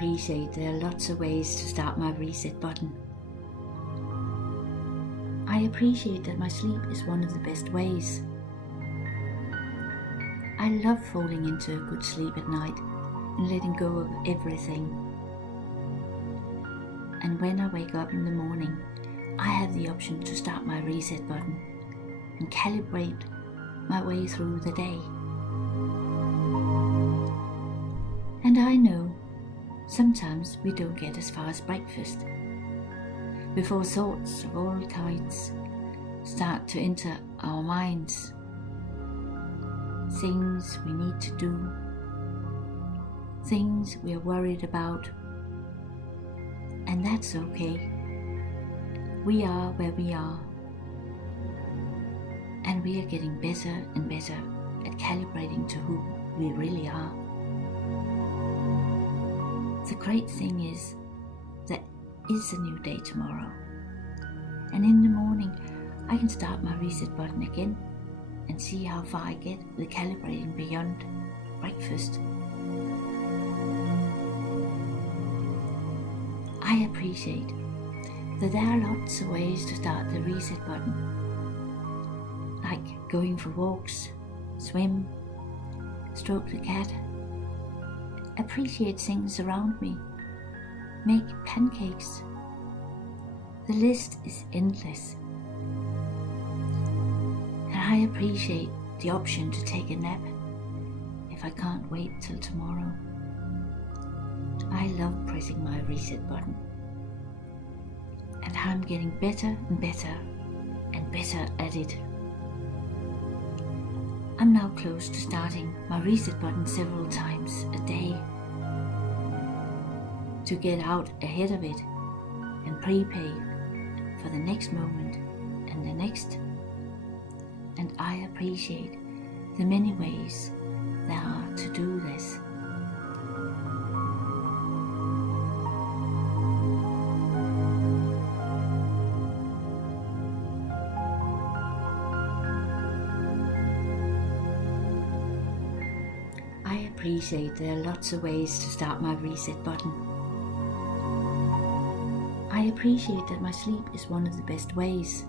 appreciate there are lots of ways to start my reset button. I appreciate that my sleep is one of the best ways. I love falling into a good sleep at night and letting go of everything. And when I wake up in the morning, I have the option to start my reset button and calibrate my way through the day. And I know sometimes we don't get as far as breakfast before thoughts of all kinds start to enter our minds. Things we need to do, things we are worried about, and that's okay. We are where we are, and we are getting better and better at calibrating to who we really are. The great thing is, there is a new day tomorrow, and in the morning I can start my reset button again and see how far I get with calibrating beyond breakfast. I appreciate that there are lots of ways to start the reset button, like going for walks, swim, stroke the cat, appreciate things around me, make pancakes. The list is endless. And I appreciate the option to take a nap if I can't wait till tomorrow. I love pressing my reset button, and I'm getting better and better and better at it. I'm now close to starting my reset button several times a day to get out ahead of it and prepay for the next moment and the next. And I appreciate the many ways there are to do this. I appreciate there are lots of ways to start my reset button. I appreciate that my sleep is one of the best ways.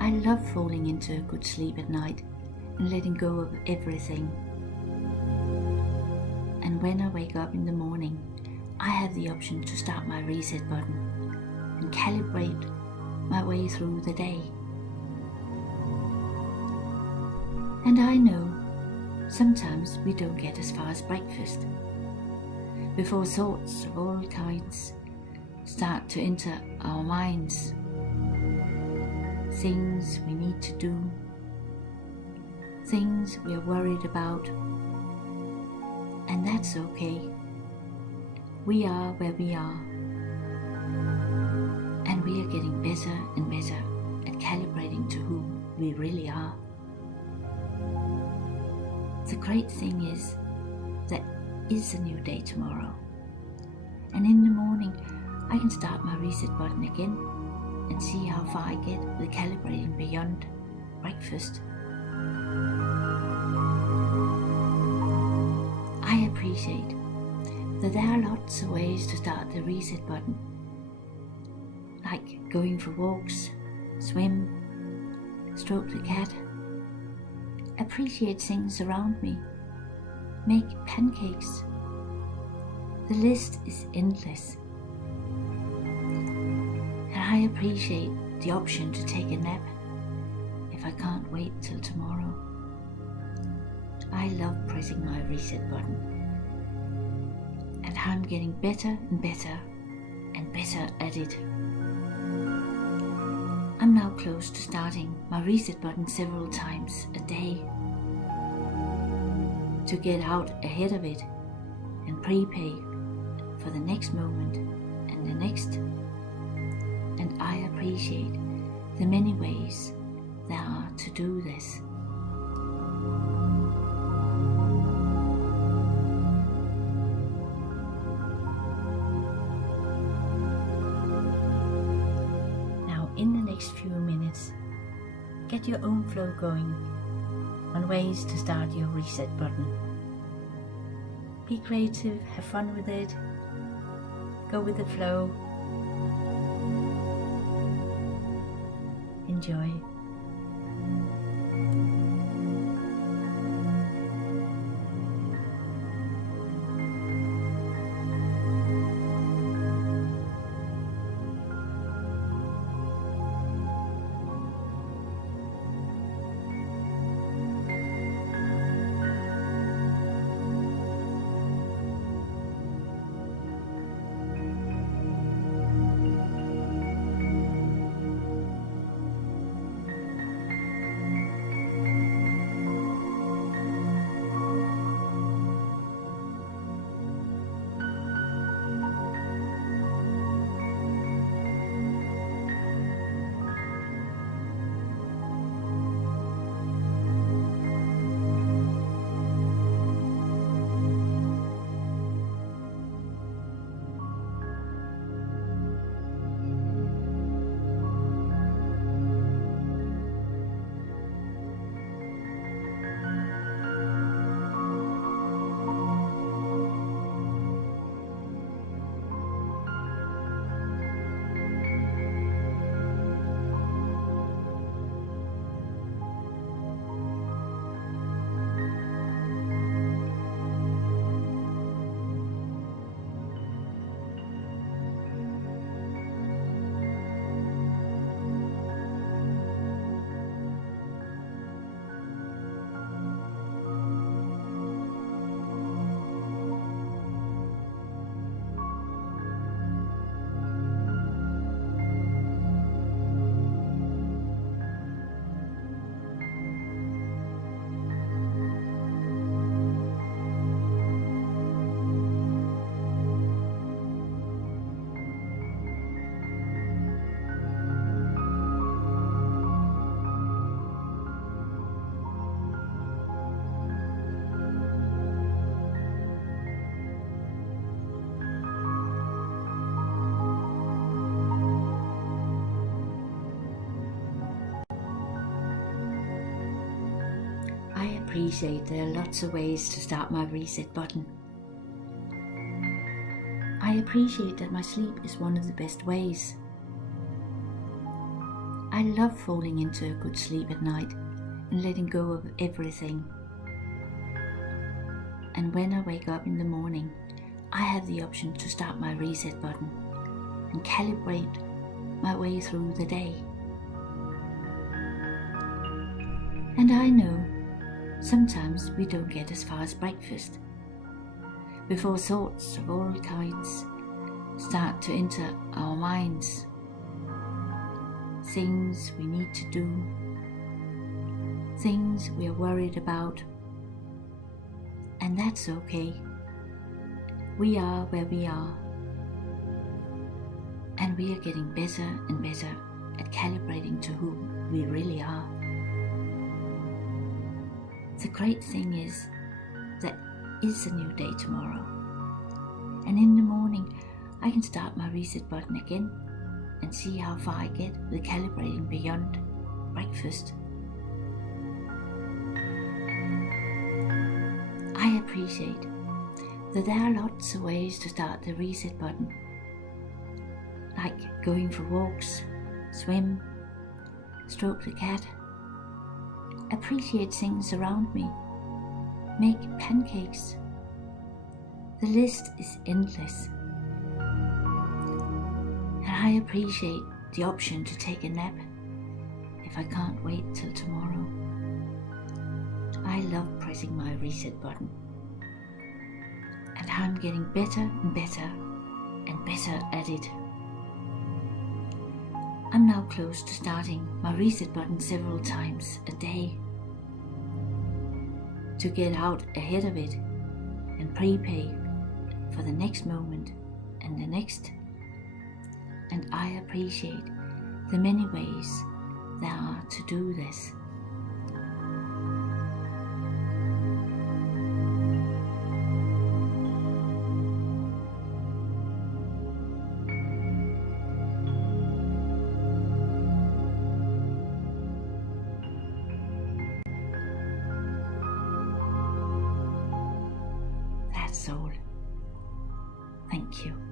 I love falling into a good sleep at night and letting go of everything. And when I wake up in the morning, I have the option to start my reset button and calibrate my way through the day. And I know sometimes we don't get as far as breakfast before thoughts of all kinds start to enter our minds. Things we need to do, things we are worried about, and that's okay. We are where we are, and we are getting better and better at calibrating to who we really are. The great thing is, there is a new day tomorrow, and in the morning I can start my reset button again and see how far I get with calibrating beyond breakfast. I appreciate that there are lots of ways to start the reset button, like going for walks, swim, stroke the cat, appreciate things around me, make pancakes. The list is endless. And I appreciate the option to take a nap if I can't wait till tomorrow. I love pressing my reset button, and I'm getting better and better and better at it. I'm now close to starting my reset button several times a day to get out ahead of it and prepay for the next moment and the next. And I appreciate the many ways there are to do this. Now, in the next few minutes, get your own flow going on ways to start your reset button. Be creative, have fun with it, go with the flow, enjoy. I appreciate there are lots of ways to start my reset button. I appreciate that my sleep is one of the best ways. I love falling into a good sleep at night and letting go of everything. And when I wake up in the morning, I have the option to start my reset button and calibrate my way through the day. And I know sometimes we don't get as far as breakfast before thoughts of all kinds start to enter our minds. Things we need to do, things we are worried about, and that's okay. We are where we are, and we are getting better and better at calibrating to who we really are. The great thing is there is a new day tomorrow, and in the morning I can start my reset button again and see how far I get with calibrating beyond breakfast. I appreciate that there are lots of ways to start the reset button, like going for walks, swim, stroke the cat, appreciate things around me, make pancakes. The list is endless. And I appreciate the option to take a nap if I can't wait till tomorrow. I love pressing my reset button, and I'm getting better and better and better at it. I'm now close to starting my reset button several times a day to get out ahead of it and prepare for the next moment and the next. And I appreciate the many ways there are to do this. That's soul. Thank you.